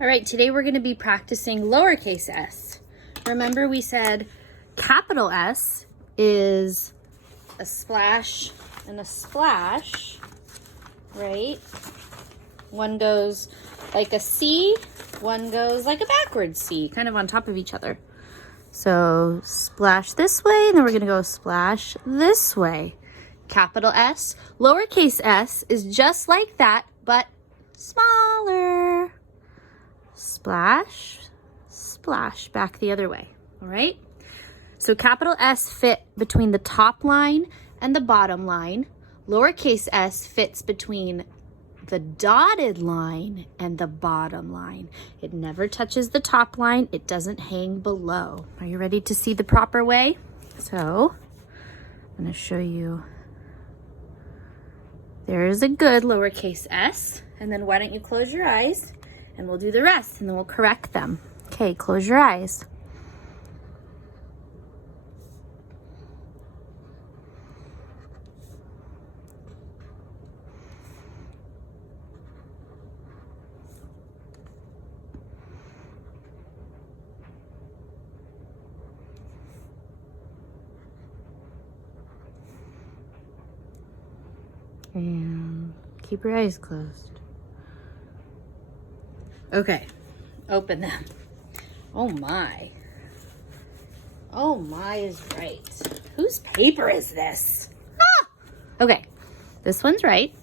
All right, today we're going to be practicing lowercase s. Remember we said capital S is a splash and a splash, right? One goes like a C, one goes like a backwards C, kind of on top of each other. So splash this way, and then we're going to go splash this way. Capital S. Lowercase s is just like that, but smaller. Splash, splash, back the other way, all right? So capital S fit between the top line and the bottom line. Lowercase s fits between the dotted line and the bottom line. It never touches the top line. It doesn't hang below. Are you ready to see the proper way? So I'm going to show you. There's a good lowercase s. And then why don't you close your eyes and we'll do the rest and then we'll correct them. Okay, close your eyes. And keep your eyes closed. Okay, open them. Oh my. Oh my is right. Whose paper is this? Ah! Okay, this one's right.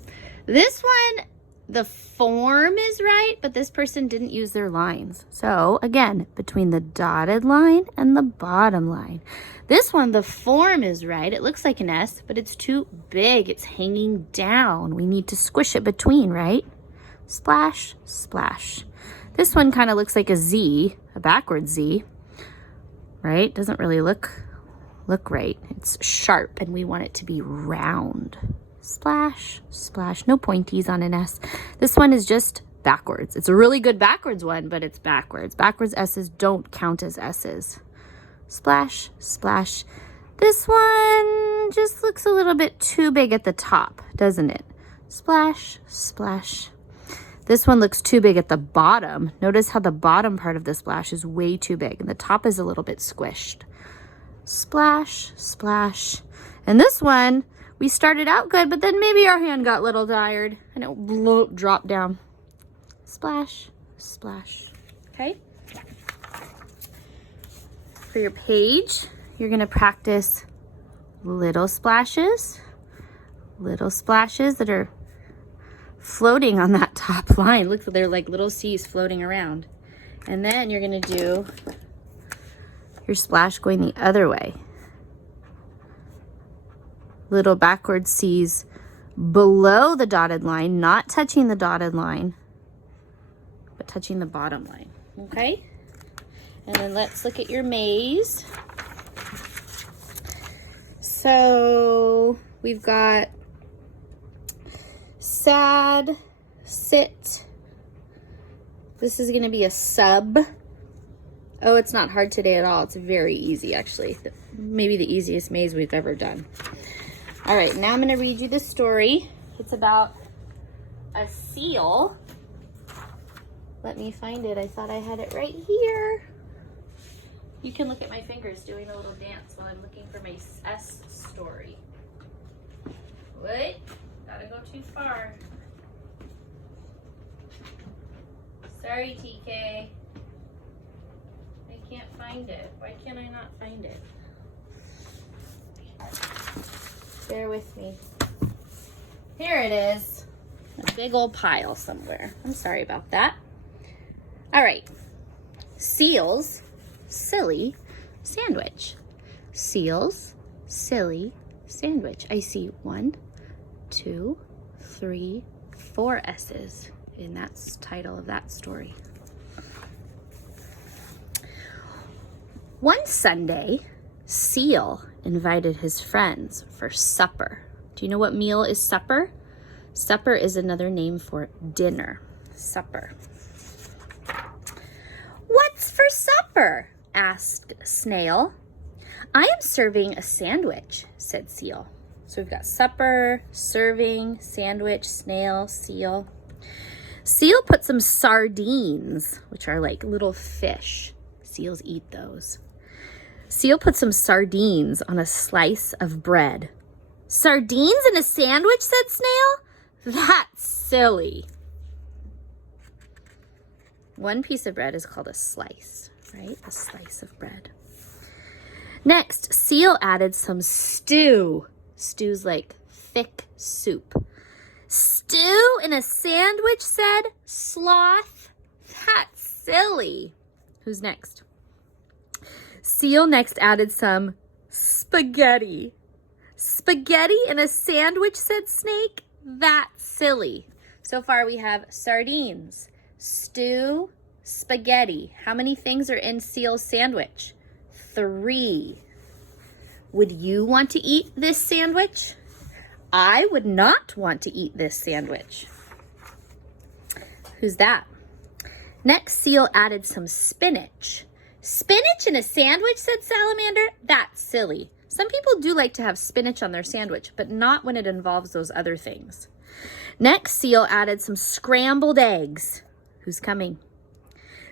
This one, the form is right, but this person didn't use their lines. So again, between the dotted line and the bottom line. This one, the form is right. It looks like an S, but it's too big. It's hanging down. We need to squish it between, right? Splash, splash. This one kind of looks like a Z, a backwards Z, right? Doesn't really look right. It's sharp and we want it to be round. Splash, splash, no pointies on an S. This one is just backwards. It's a really good backwards one, but it's backwards. Backwards S's don't count as S's. Splash, splash. This one just looks a little bit too big at the top, doesn't it? Splash, splash. This one looks too big at the bottom. Notice how the bottom part of the splash is way too big and the top is a little bit squished. Splash, splash. And this one, we started out good, but then maybe our hand got a little tired and it dropped down. Splash, splash. Okay? For your page, you're gonna practice little splashes that are floating on that top line. Look, they're like little C's floating around. And then you're gonna do your splash going the other way. Little backward C's below the dotted line, not touching the dotted line, but touching the bottom line, okay? And then let's look at your maze. So we've got sad, sit. This is going to be a sub. Oh, it's not hard today at all. It's very easy, actually. Maybe the easiest maze we've ever done. All right, now I'm going to read you the story. It's about a seal. Let me find it. I thought I had it right here. You can look at my fingers doing a little dance while I'm looking for my S story. What? Gotta go too far. Sorry, TK. I can't find it. Why can't I not find it? Bear with me. Here it is. A big old pile somewhere. I'm sorry about that. All right. Seals, silly, sandwich. Seals, silly, sandwich. I see 1, 2, 3, 4 S's in that title of that story. One Sunday, Seal invited his friends for supper. Do you know what meal is supper? Supper is another name for dinner. Supper. What's for supper? Asked Snail. I am serving a sandwich, said Seal. So we've got supper, serving, sandwich, snail, seal. Seal put some sardines, which are like little fish. Seals eat those. Seal put some sardines on a slice of bread. Sardines in a sandwich, said Snail? That's silly. One piece of bread is called a slice, right? A slice of bread. Next, Seal added some stew. Stew's like thick soup. Stew in a sandwich, said Sloth. That's silly. Who's next? Seal next added some spaghetti. Spaghetti in a sandwich, said Snake. That's silly. So far we have sardines, stew, spaghetti. How many things are in Seal's sandwich? 3. Would you want to eat this sandwich? I would not want to eat this sandwich. Who's that? Next, Seal added some spinach. Spinach in a sandwich, said Salamander? That's silly. Some people do like to have spinach on their sandwich, but not when it involves those other things. Next, Seal added some scrambled eggs. Who's coming?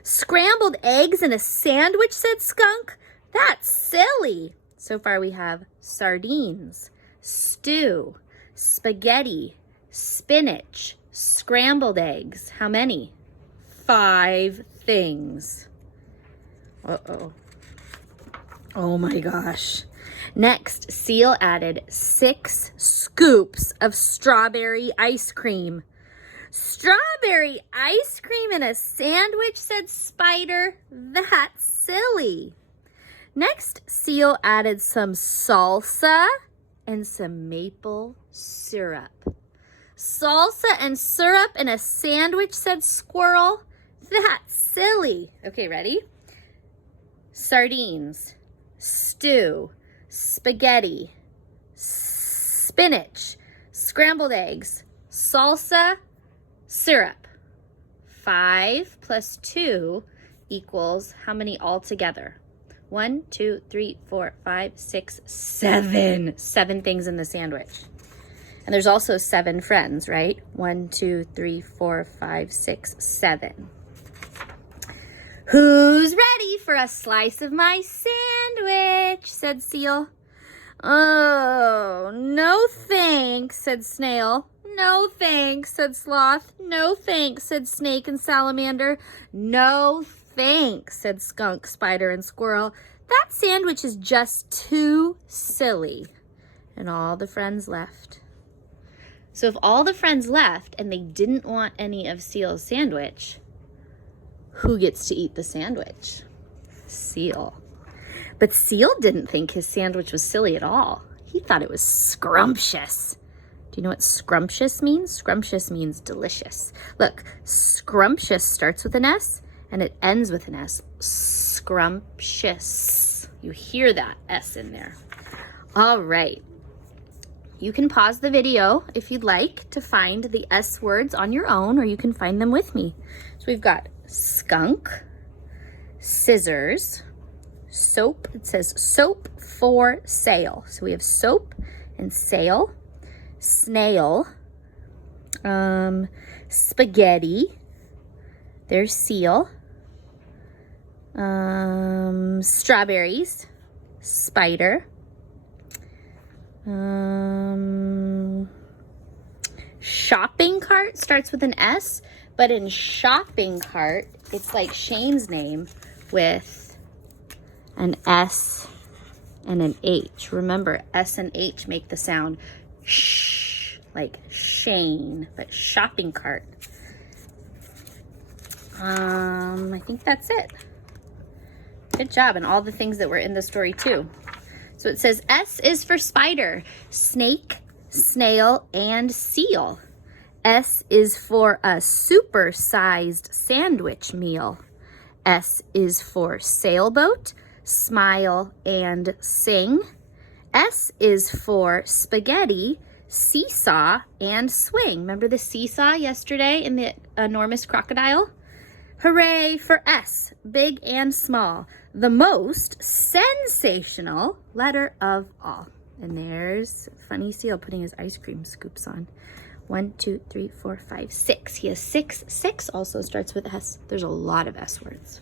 Scrambled eggs in a sandwich, said Skunk? That's silly. So far we have sardines, stew, spaghetti, spinach, scrambled eggs. How many? 5 things. Uh-oh. Oh my gosh. Next, Seal added 6 scoops of strawberry ice cream. Strawberry ice cream in a sandwich, said Spider. That's silly. Next, Seal added some salsa and some maple syrup. Salsa and syrup in a sandwich, said Squirrel. That's silly. Okay, ready? Sardines, stew, spaghetti, spinach, scrambled eggs, salsa, syrup. 5 plus 2 equals how many altogether? 1, 2, 3, 4, 5, 6, 7. 7 things in the sandwich. And there's also 7 friends, right? 1, 2, 3, 4, 5, 6, 7. Who's ready for a slice of my sandwich? Said Seal. Oh, no thanks, said Snail. No thanks, said Sloth. No thanks, said Snake and Salamander. No thanks, said Skunk, Spider, and Squirrel. That sandwich is just too silly. And all the friends left. So if all the friends left and they didn't want any of Seal's sandwich, who gets to eat the sandwich? Seal. But Seal didn't think his sandwich was silly at all. He thought it was scrumptious. Do you know what scrumptious means? Scrumptious means delicious. Look, scrumptious starts with an S and it ends with an S. Scrumptious. You hear that S in there. All right. You can pause the video if you'd like to find the S words on your own, or you can find them with me. So we've got skunk, scissors, soap. It says soap for sail. So we have soap and sail, snail, spaghetti, there's Seal, strawberries, spider, shopping cart starts with an S, but in shopping cart, it's like Shane's name with an S and an H. Remember, S and H make the sound shh, like Shane, but shopping cart. I think that's it. Good job, and all the things that were in the story too. So it says S is for spider, snake, snail, and seal. S is for a super-sized sandwich meal. S is for sailboat, smile, and sing. S is for spaghetti, seesaw, and swing. Remember the seesaw yesterday in the enormous crocodile? Hooray for S, big and small. The most sensational letter of all. And there's funny Seal putting his ice cream scoops on. 1, 2, 3, 4, 5, 6. He has 6. 6 also starts with S. There's a lot of S words.